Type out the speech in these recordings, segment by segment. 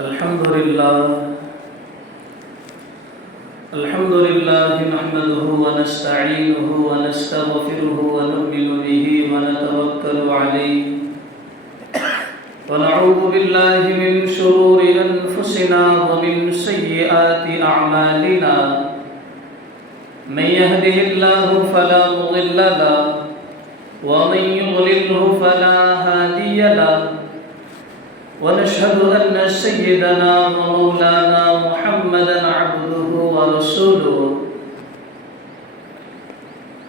الحمد لله نحمده ونستعينه ونستغفره ونؤمن به ونتوكل عليه ونعوذ بالله من شرور أنفسنا ومن سيئات أعمالنا من يهده الله فلا مضل له ومن يضلله فلا هادي له ونشهد أن سيدنا ومولانا محمدا عبده ورسوله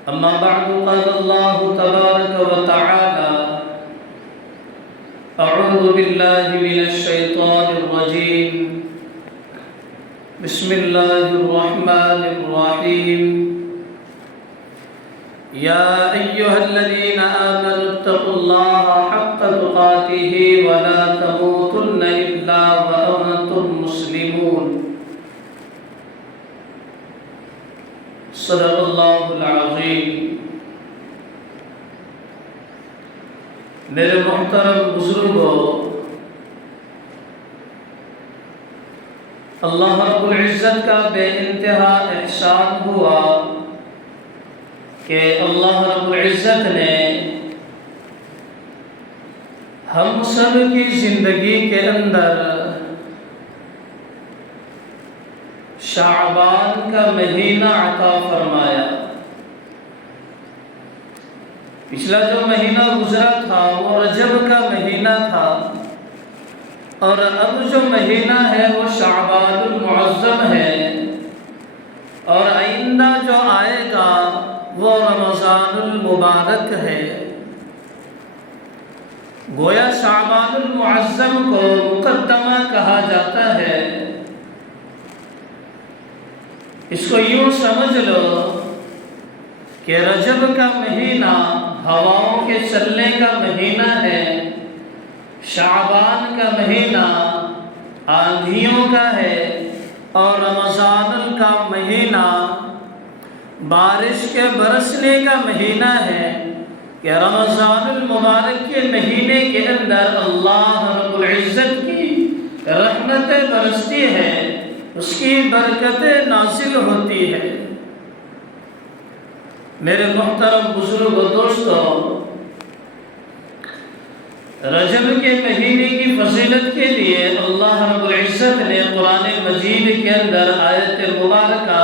أما بعد قال الله تبارك وتعالى أعوذ بالله من الشيطان الرجيم بسم الله الرحمن الرحيم يا أيها الذين آمنوا اتقوا الله حق تقاته ولا تموتن إلا وأنتم مسلمون صدق الله العظيم میرے محترم بزرگوں، اللہ رب العزت کا بے انتہا احسان ہوا کہ اللہ رب العزت نے ہم سب کی زندگی کے اندر شعبان کا مہینہ عطا فرمایا۔ پچھلا جو مہینہ گزرا تھا وہ رجب کا مہینہ تھا، اور اب جو مہینہ ہے وہ شعبان المعظم ہے، اور آئندہ جو آئے گا وہ رمضان المبارک ہے۔ گویا شعبان المعظم کو مقدمہ کہا جاتا ہے۔ اس کو یوں سمجھ لو کہ رجب کا مہینہ ہواؤں کے چلنے کا مہینہ ہے، شعبان کا مہینہ آندھیوں کا ہے، اور رمضان کا مہینہ بارش کے برسنے کا مہینہ ہے کہ رمضان المبارک کے مہینے کے اندر اللہ رب العزت کی رحمتیں برستی ہے، اس کی برکتیں نازل ہوتی ہے۔ میرے محترم بزرگ و دوستو، رجب کے مہینے کی فضیلت کے لیے اللہ رب العزت نے قرآن مجید کے اندر آیت مبارکہ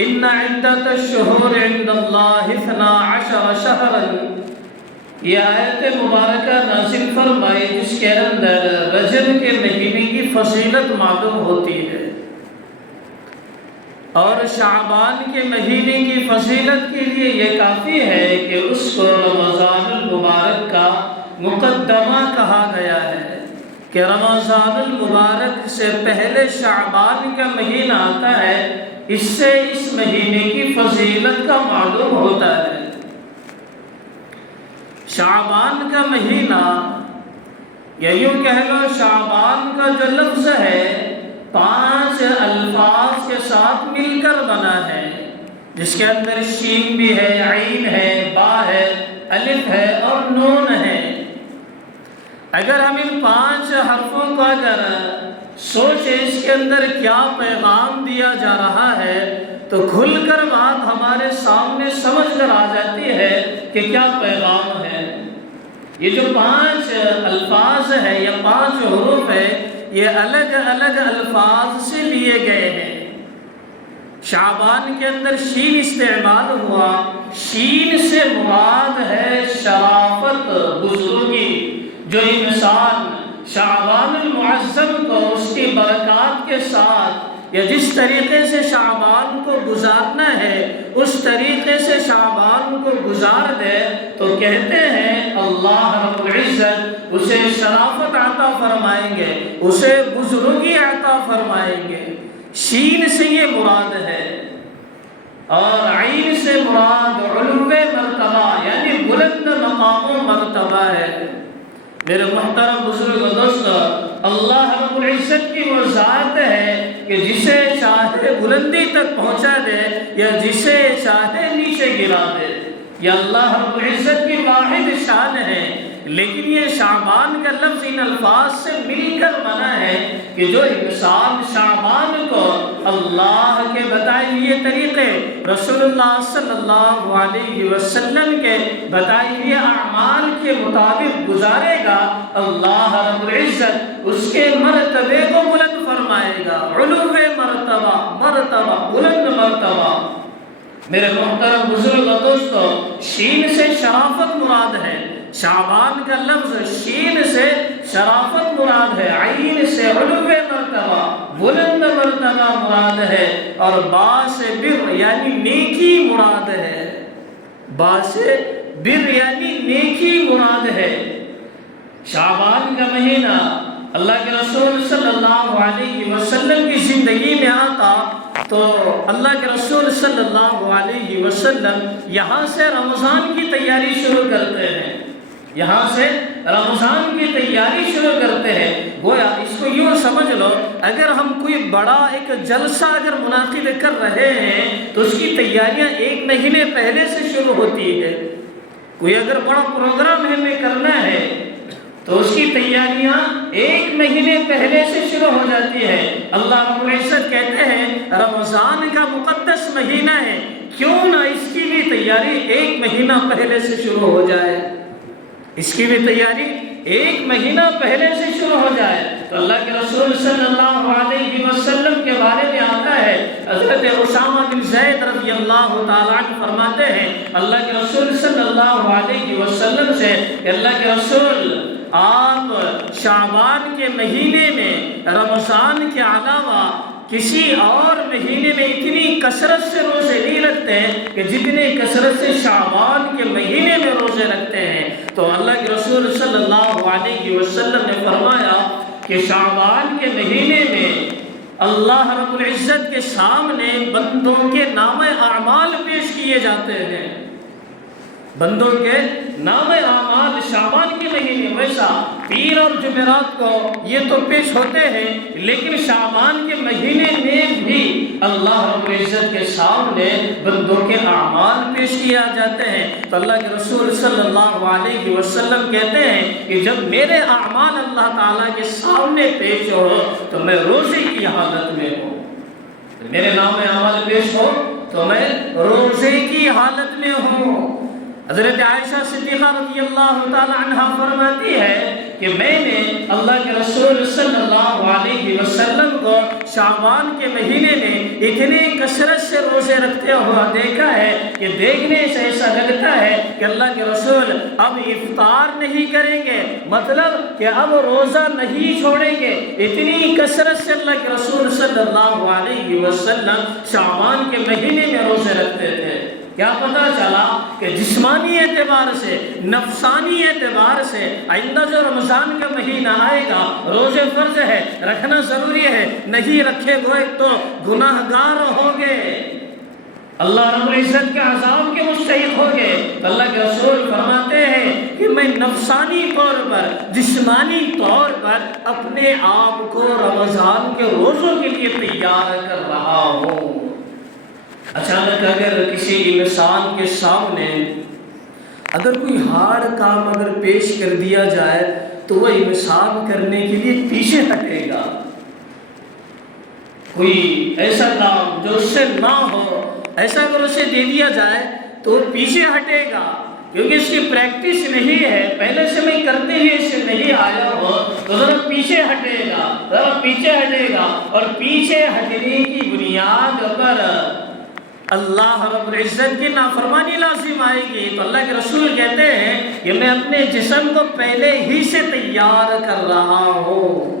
ان عدت الشہور عند اللہ 12 شہرا، یہ آیت مبارکہ نازل فرمائی جس کے اندر رجب کے مہینے کی فضیلت معلوم ہوتی ہے، اور شعبان کے مہینے کی فضیلت کے لیے یہ کافی ہے کہ اس کو رمضان المبارک کا مقدمہ کہا گیا ہے کہ رمضان المبارک سے پہلے شعبان کا مہینہ آتا ہے، اس سے اس مہینے کی فضیلت کا معلوم ہوتا ہے۔ شعبان کا مہینہ، یا یوں کہہ لو شعبان کا جو لفظ ہے 5 الفاظ کے ساتھ مل کر بنا ہے، جس کے اندر شین بھی ہے، عین ہے، با ہے، الف ہے اور نون ہے۔ اگر ہم ان 5 حرفوں کو اگر سوچیں اس کے اندر کیا پیغام دیا جا رہا ہے تو کھل کر بات ہمارے سامنے سمجھ کر آ جاتی ہے کہ کیا پیغام ہے۔ یہ جو 5 الفاظ ہیں یا 5 حروف ہے، یہ الگ الگ الفاظ سے لیے گئے ہیں۔ شعبان کے اندر شین استعمال ہوا، شین سے مراد ہے شرافت، بزرگی۔ جو انسان شعبان المعظم کو اس کی برکات کے ساتھ یا جس طریقے سے شعبان کو گزارنا ہے اس طریقے سے شعبان کو گزار دے تو کہتے ہیں اللہ رب العزت اسے شرافت عطا فرمائیں گے، اسے بزرگی عطا فرمائیں گے۔ شین سے یہ مراد ہے، اور عین سے مراد علو مرتبہ یعنی بلند مقام و مرتبہ ہے۔ میرے محترم بزرگ و دوستو، اللہ رب العزت کی وہ ذات ہے کہ جسے چاہے بلندی تک پہنچا دے یا جسے چاہے نیچے گرا دے۔ یہ اللہ رب العزت کی واحد شان ہے لیکن یہ شعبان کا لفظ ان الفاظ سے مل کر بنا ہے کہ جو انسان شعبان کو اللہ کے بتائے ہوئے طریقے، رسول اللہ صلی اللہ علیہ وسلم کے بتائے ہوئے اعمال کے مطابق گزارے گا، اللہ رب العزت اس کے مرتبے کو بلند فرمائے گا، علو مرتبہ، مرتبہ بلند مرتبہ۔ میرے محترم بزرگ و دوستو، شین سے شرافت مراد ہے، شعبان کا لفظ شین سے شرافت مراد ہے، عین سے علو مرتبہ بلند مرتبہ مراد ہے، اور با سے بر یعنی نیکی مراد ہے، با سے بر یعنی نیکی مراد ہے۔ شعبان کا مہینہ اللہ کے رسول صلی اللہ علیہ وسلم کی زندگی میں آتا تو اللہ کے رسول صلی اللہ علیہ وسلم یہاں سے رمضان کی تیاری شروع کرتے ہیں، یہاں سے رمضان کی تیاری شروع کرتے ہیں۔ گویا اس کو یوں سمجھ لو، اگر ہم کوئی بڑا ایک جلسہ اگر منعقد کر رہے ہیں تو اس کی تیاریاں 1 مہینے پہلے سے شروع ہوتی ہے۔ کوئی اگر بڑا پروگرام ہمیں کرنا ہے تو اس کی تیاریاں 1 مہینے پہلے سے شروع ہو جاتی ہے۔ اللہ رب العزت کہتے ہیں رمضان کا مقدس مہینہ ہے، کیوں نہ اس کی بھی تیاری 1 مہینہ پہلے سے شروع ہو جائے، اس کی بھی تیاری 1 مہینہ پہلے سے شروع ہو جائے۔ تو اللہ کے رسول صلی اللہ علیہ وسلم کے بارے میں آتا ہے، حضرت اسامہ بن زید رضی اللہ تعالیٰ عنہ فرماتے ہیں اللہ کے رسول صلی اللہ علیہ وسلم سے کہ اللہ کے رسول آپ شعبان کے مہینے میں رمضان کے علاوہ کسی اور مہینے میں اتنی کثرت سے روزے نہیں رکھتے ہیں کہ جتنے کثرت سے شعبان کے مہینے میں روزے رکھتے ہیں۔ تو اللہ کے رسول صلی اللہ علیہ وسلم نے فرمایا کہ شعبان کے مہینے میں اللہ رب العزت کے سامنے بندوں کے نام اعمال پیش کیے جاتے ہیں، بندوں کے نام اعمال شعبان کے مہینے، ویسا پیر اور جمعرات کو یہ تو پیش ہوتے ہیں، لیکن شعبان کے مہینے میں بھی اللہ رب العزت کے سامنے بندوں کے اعمال پیش کیا جاتے ہیں۔ تو اللہ کے رسول صلی اللہ علیہ وسلم کہتے ہیں کہ جب میرے اعمال اللہ تعالیٰ کے سامنے پیش ہو تو میں روزے کی حالت میں ہوں، میرے نام اعمال پیش ہو تو میں روزے کی حالت میں ہوں۔ حضرت عائشہ صدیقہ رضی اللہ تعالی عنہ فرماتی ہے کہ میں نے اللہ کے رسول صلی اللہ علیہ وسلم کو شعبان کے مہینے میں اتنی کثرت سے روزے رکھتے ہوا دیکھا ہے کہ دیکھنے سے ایسا لگتا ہے کہ اللہ کے رسول اب افطار نہیں کریں گے، مطلب کہ اب روزہ نہیں چھوڑیں گے۔ اتنی کثرت سے اللہ کے رسول صلی اللہ علیہ وسلم شعبان کے مہینے میں روزے رکھتے تھے۔ کیا پتہ چلا کہ جسمانی اعتبار سے، نفسانی اعتبار سے آئندہ جو رمضان کا مہینہ آئے گا روزے فرض ہے، رکھنا ضروری ہے، نہیں رکھے گئے تو گناہ گار ہوں گے، اللہ رب العزت کے عذاب کے مستحق ہوں گے۔ اللہ کے رسول فرماتے ہیں کہ میں نفسانی طور پر، جسمانی طور پر اپنے آپ کو رمضان کے روزوں کے لیے تیار کر رہا ہوں۔ اچانک اگر کسی انسان کے سامنے اگر کوئی ہارڈ کام اگر پیش کر دیا جائے تو وہ انسان کرنے کے لیے پیچھے ہٹے گا۔ کوئی ایسا کام جو اس سے نہ ہو، ایسا اگر اسے دے دیا جائے تو وہ پیچھے ہٹے گا، کیونکہ اس کی پریکٹس نہیں ہے، پہلے سے میں کرتے ہی اسے نہیں آیا ہو تو ذرا پیچھے ہٹے گا، ذرا پیچھے ہٹے گا، اور پیچھے ہٹنے کی بنیاد پر اللہ رب العزت کی نافرمانی لازم آئے گی۔ تو اللہ کے رسول کہتے ہیں کہ میں اپنے جسم کو پہلے ہی سے تیار کر رہا ہوں۔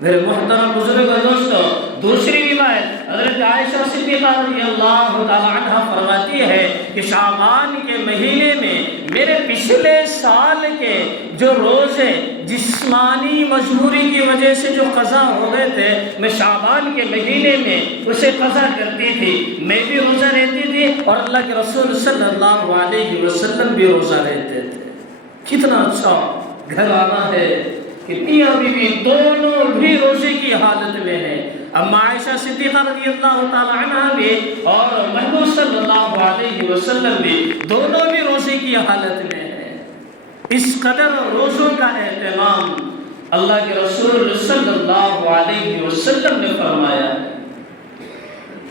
میرے محترم بزرگ و دوستو، دوسری روایت حضرت عائشہ صدیقہ رضی اللہ تعالی عنہ فرماتی ہے کہ شعبان کے مہینے میں میرے پچھلے سال کے جو روزے جسمانی مجبوری کی وجہ سے جو قضا ہو گئے تھے، میں شعبان کے مہینے میں اسے قضا کرتی تھی، میں بھی روزہ رہتی تھی اور اللہ کے رسول صلی اللہ علیہ وسلم بھی روزہ رہتے تھے۔ کتنا اچھا گھرانہ ہے کہ میاں بیوی دونوں بھی روزے کی حالت میں ہیں۔ اما عائشہ صدیقہ رضی اللہ تعالی عنہ بھی اور محبوب صلی اللہ علیہ وسلم بھی دونوں بھی روزے کی حالت میں ہیں۔ اس قدر روزوں کا اہتمام اللہ کے رسول صلی اللہ علیہ وسلم نے فرمایا۔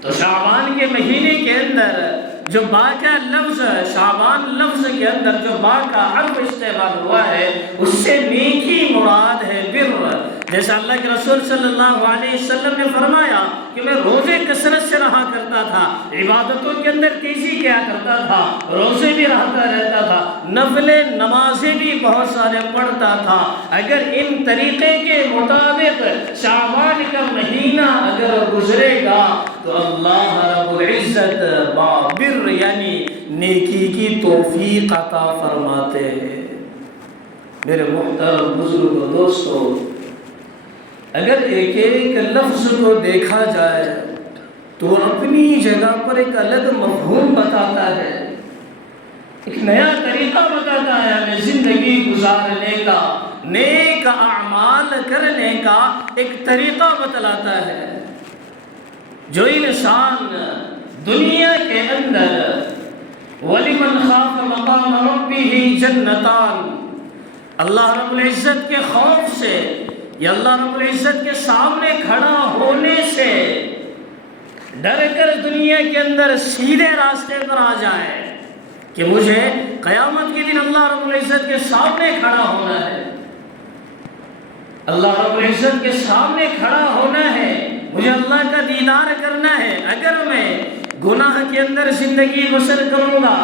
تو شعبان کے مہینے کے اندر جو با کا لفظ، شعبان لفظ کے اندر جو با کا حرف استعمال ہوا ہے، اس سے نیکی مراد ہے، بر۔ جیسا اللہ کے رسول صلی اللہ علیہ وسلم نے فرمایا کہ میں روزے کثرت سے رہا کرتا تھا، عبادتوں کے اندر تیزی کیا کرتا تھا، روزے بھی رہتا رہتا تھا، نفل نمازیں بھی بہت سارے پڑھتا تھا۔ اگر ان طریقے کے مطابق شعبان کا مہینہ اگر گزرے گا تو اللہ رب العزت بر یعنی نیکی کی توفیق عطا فرماتے ہیں۔ میرے محترم بزرگ و دوستو، اگر ایک ایک لفظ کو دیکھا جائے تو اپنی جگہ پر ایک الگ مفہوم بتاتا ہے، ایک نیا طریقہ بتاتا ہے ہمیں زندگی گزارنے کا، نیک اعمال کرنے کا ایک طریقہ بتلاتا ہے۔ جو انسان دنیا کے اندر وَلِمَنْ خَافَ مَقَامَ رَبِّهِ جَنَّتَانِ، اللہ رب العزت کے خوف سے یا اللہ رب العزت کے سامنے کھڑا ہونے سے ڈر کر دنیا کے اندر سیدھے راستے پر آ جائے کہ مجھے قیامت کے دن اللہ رب العزت کے سامنے کھڑا ہونا ہے، اللہ رب العزت کے سامنے کھڑا ہونا ہے، مجھے اللہ کا دیدار کرنا ہے۔ اگر میں گناہ کے اندر زندگی بسر کروں گا،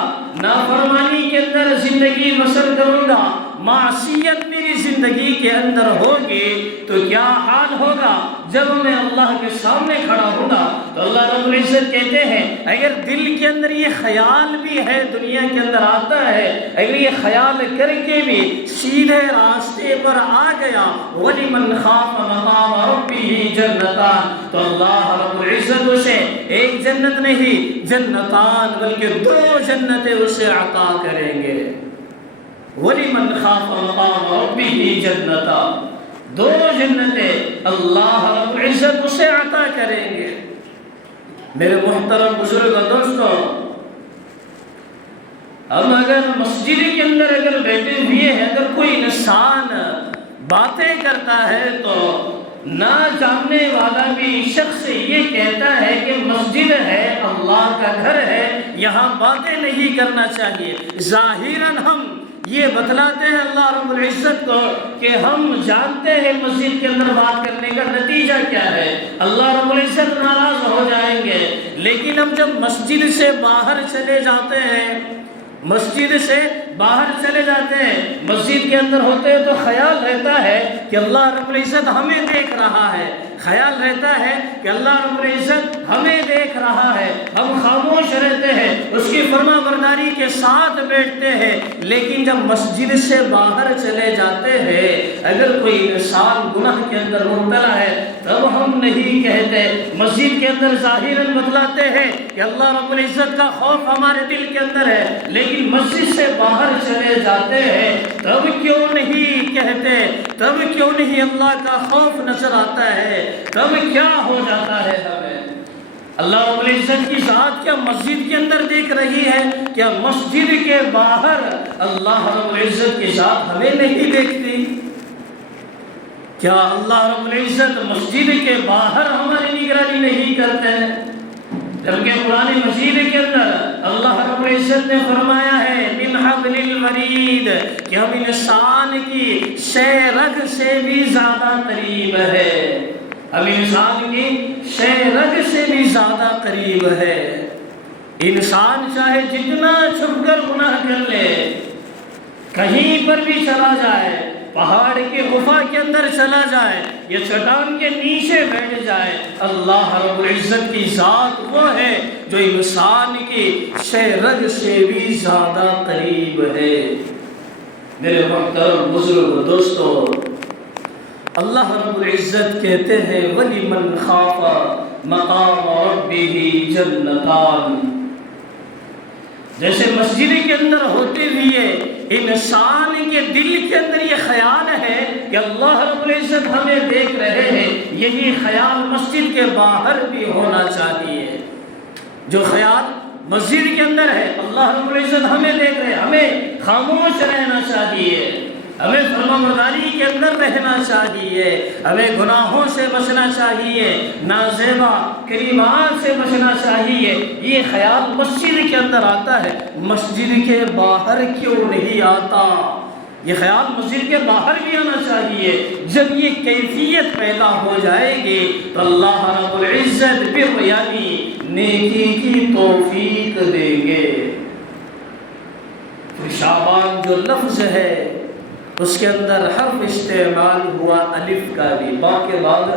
نافرمانی کے اندر زندگی بسر کروں گا، معصیت میری زندگی کے اندر ہوگی تو کیا حال ہوگا جب میں اللہ کے سامنے کھڑا ہوں گا؟ تو اللہ رب العزت کہتے ہیں اگر دل کے اندر یہ خیال بھی ہے، دنیا کے اندر آتا ہے، اگر یہ خیال کر کے بھی سیدھے راستے پر آ گیا، وَلِمَنْ خَافَ مَقَامَ رَبِّهِ جَنَّتَانِ، تو اللہ رب العزت اسے ایک جنت نہیں جنتان بلکہ 2 جنتیں اسے عطا کریں گے۔ وَلِمَنْ خَافَ مَقَامَ رَبِّهِ جَنَّتَانِ، 2 جنتیں اللہ رب العزت اسے عطا کریں گے۔ میرے محترم بزرگ و دوستو، ہم اگر مسجد کے اندر اگر بیٹھے ہوئے ہیں، اگر کوئی انسان باتیں کرتا ہے تو نہ جاننے والا بھی شخص یہ کہتا ہے کہ مسجد ہے، اللہ کا گھر ہے، یہاں باتیں نہیں کرنا چاہیے۔ ظاہراً ہم یہ بتلاتے ہیں اللہ رب العزت کو کہ ہم جانتے ہیں مسجد کے اندر بات کرنے کا نتیجہ کیا ہے، اللہ رب العزت ناراض ہو جائیں گے۔ لیکن ہم جب مسجد سے باہر چلے جاتے ہیں، مسجد سے باہر چلے جاتے ہیں، مسجد کے اندر ہوتے ہیں تو خیال رہتا ہے کہ اللہ رب العزت ہمیں دیکھ رہا ہے، خیال رہتا ہے کہ اللہ رب العزت ہمیں دیکھ رہا ہے، ہم خاموش رہتے ہیں، اس کی فرما برداری کے ساتھ بیٹھتے ہیں۔ لیکن جب مسجد سے باہر چلے جاتے ہیں، اگر کوئی انسان گناہ کے اندر مبتلا ہے تب ہم نہیں کہتے، مسجد کے اندر ظاہراً بتلاتے ہیں کہ اللہ رب العزت کا خوف ہمارے دل کے اندر ہے، لیکن مسجد سے باہر چلے جاتے ہیں تب کیوں نہیں کہتے، تب کیوں نہیں اللہ کا خوف نظر آتا ہے، تب کیا ہو جاتا ہے ہمیں؟ اللہ رب العزت کی ذات کیا مسجد کے اندر دیکھ رہی ہے؟ کیا مسجد کے باہر اللہ رب العزت کی ذات ہمیں نہیں دیکھتی؟ کیا اللہ رب العزت مسجد کے باہر ہماری نگرانی نہیں کرتے ہیں؟ جبکہ قرآن مجید کے اندر اللہ رب العزت نے فرمایا ہے من حبل الورید کہ ہم انسان کی شہ رگ سے بھی زیادہ قریب ہے، ہم انسان کی شہ رگ سے بھی زیادہ قریب ہے۔ انسان چاہے جتنا چھپ کر گناہ کر لے، کہیں پر بھی چلا جائے، پہاڑ کے غفا کے اندر چلا جائے یا چٹان کے نیچے بیٹھ جائے، اللہ رب العزت کی ذات وہ ہے جو انسان کی شہ رگ سے بھی زیادہ قریب ہے۔ میرے محترم بزرگ دوستو، اللہ رب العزت کہتے ہیں وَلِمَنْ خَافَ مَقَامَ رَبِّهِ جَنَّتَانِ، جیسے مسجد کے اندر ہوتے ہوئے انسان کے دل کے اندر یہ خیال ہے کہ اللہ رب العزت ہمیں دیکھ رہے ہیں، یہی خیال مسجد کے باہر بھی ہونا چاہیے۔ جو خیال مسجد کے اندر ہے، اللہ رب العزت ہمیں دیکھ رہے ہیں، ہمیں خاموش رہنا چاہیے، ہمیں فرمانبرداری کے اندر رہنا چاہیے، ہمیں گناہوں سے بچنا چاہیے، نازیبا کلمات سے بچنا چاہیے۔ یہ خیال مسجد کے اندر آتا ہے، مسجد کے باہر کیوں نہیں آتا؟ یہ خیال مسجد کے باہر بھی آنا چاہیے۔ جب یہ کیفیت پیدا ہو جائے گی تو اللہ رب العزت بر یعنی نیکی کی توفیق دیں گے۔ شعبان جو لفظ ہے اس کے اندر حرف استعمال ہوا الف کا بھی، با کے بعد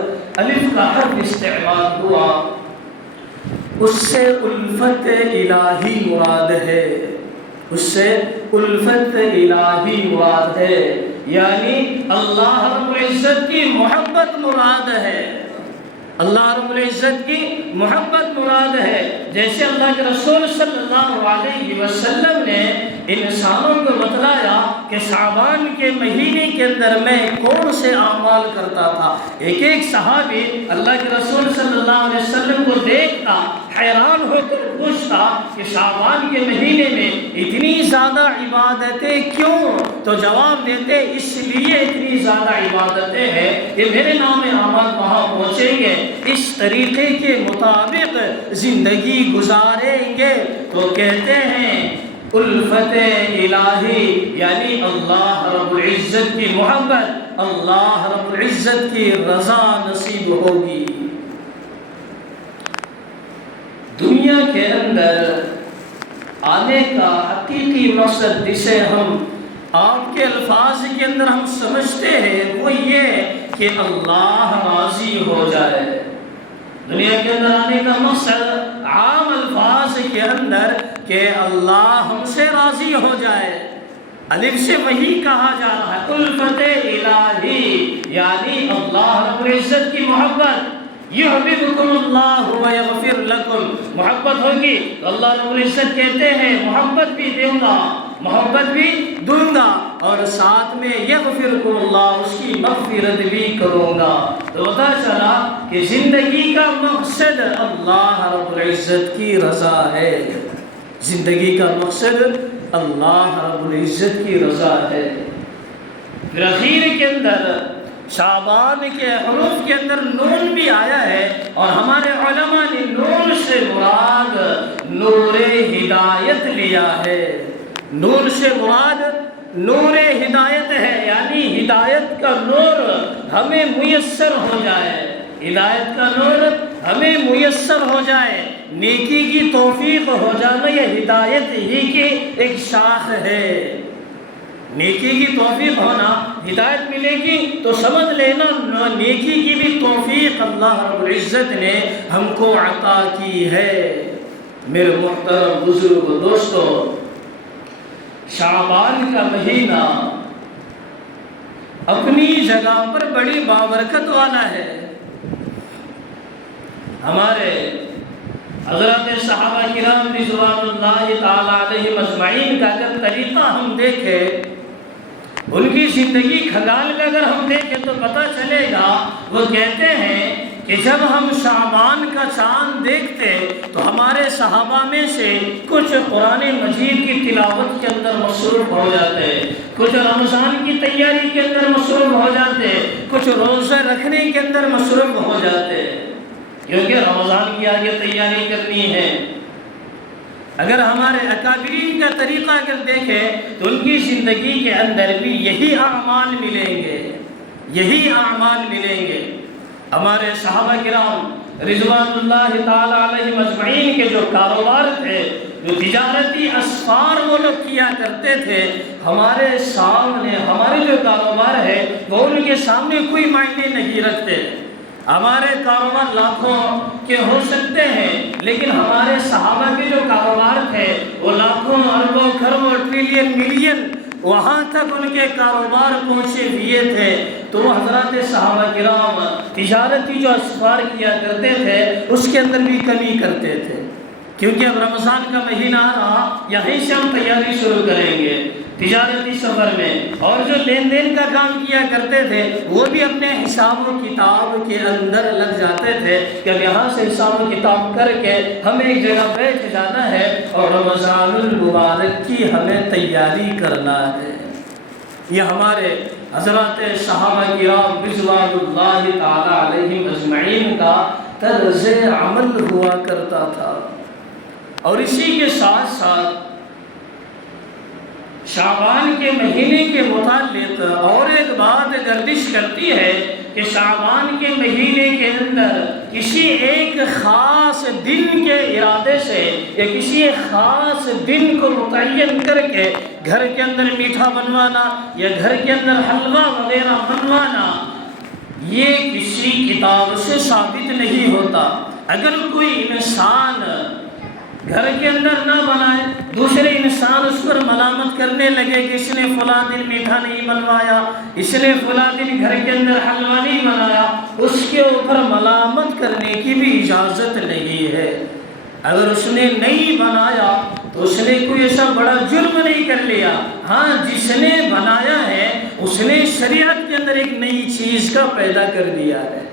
الف کا حرف استعمال ہوا، اس سے الفت الہی مراد ہے، اس سے الفت الہی مراد ہے، یعنی اللہ رب العزت کی محبت مراد ہے، اللہ رب العزت کی محبت مراد ہے۔ جیسے اللہ کے رسول صلی اللہ علیہ وسلم نے انسانوں کو بتلایا کہ شعبان کے مہینے کے اندر میں کون سے اعمال کرتا تھا، ایک ایک صحابی اللہ کے رسول صلی اللہ علیہ وسلم کو دیکھتا، حیران ہو کر پوچھتا کہ شعبان کے مہینے میں اتنی زیادہ عبادتیں کیوں؟ تو جواب دیتے اس لیے اتنی زیادہ عبادتیں ہیں کہ میرے نام اعمال وہاں پہنچیں گے، اس طریقے کے مطابق زندگی گزاریں گے۔ تو کہتے ہیں الفت الہی یعنی اللہ رب العزت کی محبت، اللہ رب العزت کی رضا نصیب ہوگی۔ دنیا کے اندر آنے کا حقیقی مقصد جسے ہم آپ کے الفاظ کے اندر ہم سمجھتے ہیں وہ یہ کہ اللہ راضی ہو جائے۔ دنیا کے اندر آنے کا مقصد عام الفاظ کے اندر کہ اللہ ہم سے راضی ہو جائے، الف سے وہی کہا جا رہا ہے الفت الہی یعنی اللہ رب العزت کی محبت۔ یحببکم اللہ ویغفر لکم، محبت ہوگی تو اللہ رب العزت کہتے ہیں محبت بھی دوں گا، محبت بھی دوں گا، اور ساتھ میں یغفرکم اللہ، اس کی مغفرت بھی کروں گا۔ تو پتہ چلا کہ زندگی کا مقصد اللہ رب العزت کی رضا ہے، زندگی کا مقصد اللہ رب العزت کی رضا ہے۔ پھر اخیر کے اندر شعبان کے حروف کے اندر نون بھی آیا ہے، اور ہمارے علماء نے نون سے مراد نور ہدایت لیا ہے، نون سے مراد نور ہدایت ہے، یعنی ہدایت کا نور ہمیں میسر ہو جائے، ہدایت کا نور ہمیں میسر ہو جائے، نیکی کی توفیق ہو جانا یہ ہدایت ہی کی ایک شاخ ہے۔ نیکی کی توفیق ہونا، ہدایت ملے گی تو سمجھ لینا نیکی کی بھی توفیق اللہ رب العزت نے ہم کو عطا کی ہے۔ میرے محترم بزرگ دوستو، شعبان کا مہینہ اپنی جگہ پر بڑی بابرکت والا ہے۔ ہمارے حضرات صحابہ کرام رضوان اللہ تعالی علیہم اجمعین کا اگر طریقہ ہم دیکھیں، ان کی زندگی کھنگال کا اگر ہم دیکھیں تو پتہ چلے گا، وہ کہتے ہیں کہ جب ہم شعبان کا چاند دیکھتے تو ہمارے صحابہ میں سے کچھ قرآن مجید کی تلاوت کے اندر مصروف ہو جاتے، کچھ رمضان کی تیاری کے اندر مصروف ہو جاتے، کچھ روزہ رکھنے کے اندر مصروف ہو جاتے، کیونکہ رمضان کی آگے تیاری کرنی ہے۔ اگر ہمارے اکابرین کا طریقہ اگر دیکھیں تو ان کی زندگی کے اندر بھی یہی اعمال ملیں گے، یہی اعمال ملیں گے۔ ہمارے صحابہ کرام رضوان اللہ تعالی علیہم اجمعین کے جو کاروبار تھے، جو تجارتی اسفار وہ لوگ کیا کرتے تھے، ہمارے سامنے ہمارے جو کاروبار ہے وہ ان کے سامنے کوئی معنی نہیں رکھتے۔ ہمارے کاروبار لاکھوں کے ہو سکتے ہیں، لیکن ہمارے صحابہ کے جو کاروبار تھے وہ لاکھوں اربوں کروڑ ٹریلین ملین وہاں تک ان کے کاروبار پہنچے ہوئے تھے۔ تو وہ حضرات صحابہ کرام تجارتی جو اسفار کیا کرتے تھے اس کے اندر بھی کمی کرتے تھے، کیونکہ اب رمضان کا مہینہ آ رہا، یہیں سے ہم تیاری شروع کریں گے۔ تجارتی سفر میں، اور جو لین دین کا کام کیا کرتے تھے وہ بھی اپنے حساب و کتاب کے اندر لگ جاتے تھے کہ یہاں سے حساب و کتاب کر کے ہمیں ایک جگہ بیٹھ جانا ہے اور رمضان المبارک کی ہمیں تیاری کرنا ہے۔ یہ ہمارے حضرات صحابہ کرام رضوان اللہ تعالی علیہم اجمعین کا طرز عمل ہوا کرتا تھا۔ اور اسی کے ساتھ ساتھ شعبان کے مہینے کے متعلق اور ایک بات گردش کرتی ہے کہ شعبان کے مہینے کے اندر کسی ایک خاص دن کے ارادے سے یا کسی ایک خاص دن کو متعین کر کے گھر کے اندر میٹھا بنوانا یا گھر کے اندر حلوہ وغیرہ بنوانا، یہ کسی کتاب سے ثابت نہیں ہوتا۔ اگر کوئی انسان گھر کے اندر نہ بنائے، دوسرے انسان اس پر ملامت کرنے لگے کہ اس نے فلاں دن میٹھا نہیں بنوایا، اس نے فلاں دن گھر کے اندر حلوہ نہیں بنایا، اس کے اوپر ملامت کرنے کی بھی اجازت نہیں ہے۔ اگر اس نے نہیں بنایا تو اس نے کوئی ایسا بڑا جرم نہیں کر لیا، ہاں جس نے بنایا ہے اس نے شریعت کے اندر ایک نئی چیز کا پیدا کر دیا ہے۔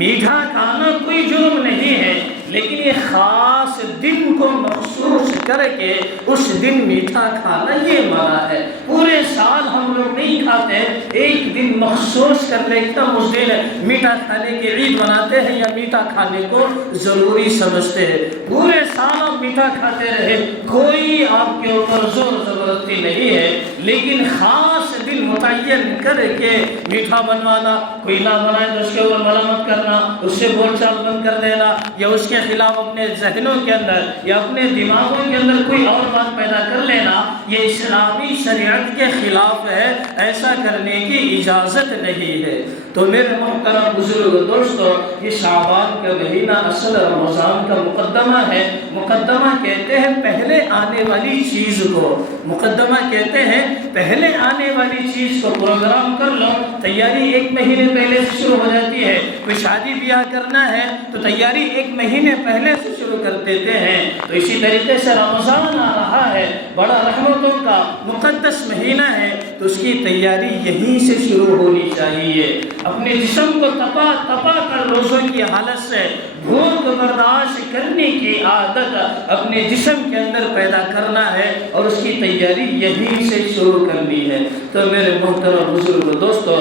میٹھا کھانا کوئی جرم نہیں ہے، لیکن یہ خاص دن کو مخصوص کر کے اس دن میٹھا کھانا یہ منع ہے۔ پورے سال ہم لوگ نہیں کھاتے، ایک دن مخصوص کر لیتا اس دن میٹھا کھانے کی عید مناتے ہیں یا میٹھا کھانے کو ضروری سمجھتے ہیں۔ پورے سال آپ میٹھا کھاتے رہے، کوئی آپ کے اوپر زور زبردستی نہیں ہے، لیکن خاص دن متعین کر کے میٹھا بنوانا، کوئی نہ بنائے تو اس کے اوپر ملامت کرنا، اس سے بول چال بند کر دینا یا اس کے خلاف اپنے ذہنوں کے اندر یا اپنے دماغوں کے اندر کوئی اور بات پیدا کر لینا، یہ اسلامی شریعت کے خلاف ہے، ایسا کرنے کی اجازت نہیں ہے۔ تو میرے محترم بزرگ دوستو، یہ شعبان کا مہینہ اصل رمضان کا مقدمہ ہے۔ مقدمہ کہتے ہیں پہلے آنے والی چیز کو، مقدمہ کہتے ہیں پہلے آنے والی چیز کو۔ پروگرام کر لو، تیاری ایک مہینے پہلے سے شروع ہو جاتی ہے۔ کوئی شادی بیاہ کرنا ہے تو تیاری ایک مہینے پہلے سے شروع کر دیتے ہیں۔ تو اسی طریقے سے رمضان آ رہا ہے، بڑا رحمتوں کا مقدس مہینہ ہے، تو اس کی تیاری یہیں سے شروع ہونی چاہیے۔ اپنے جسم کو تپا تپا کر روزوں کی حالت سے بھوک برداشت کرنے کی عادت اپنے جسم کے اندر پیدا کرنا ہے اور اس کی تیاری یہیں سے شروع کرنی ہے۔ تو میرے محترم بزرگ دوستو،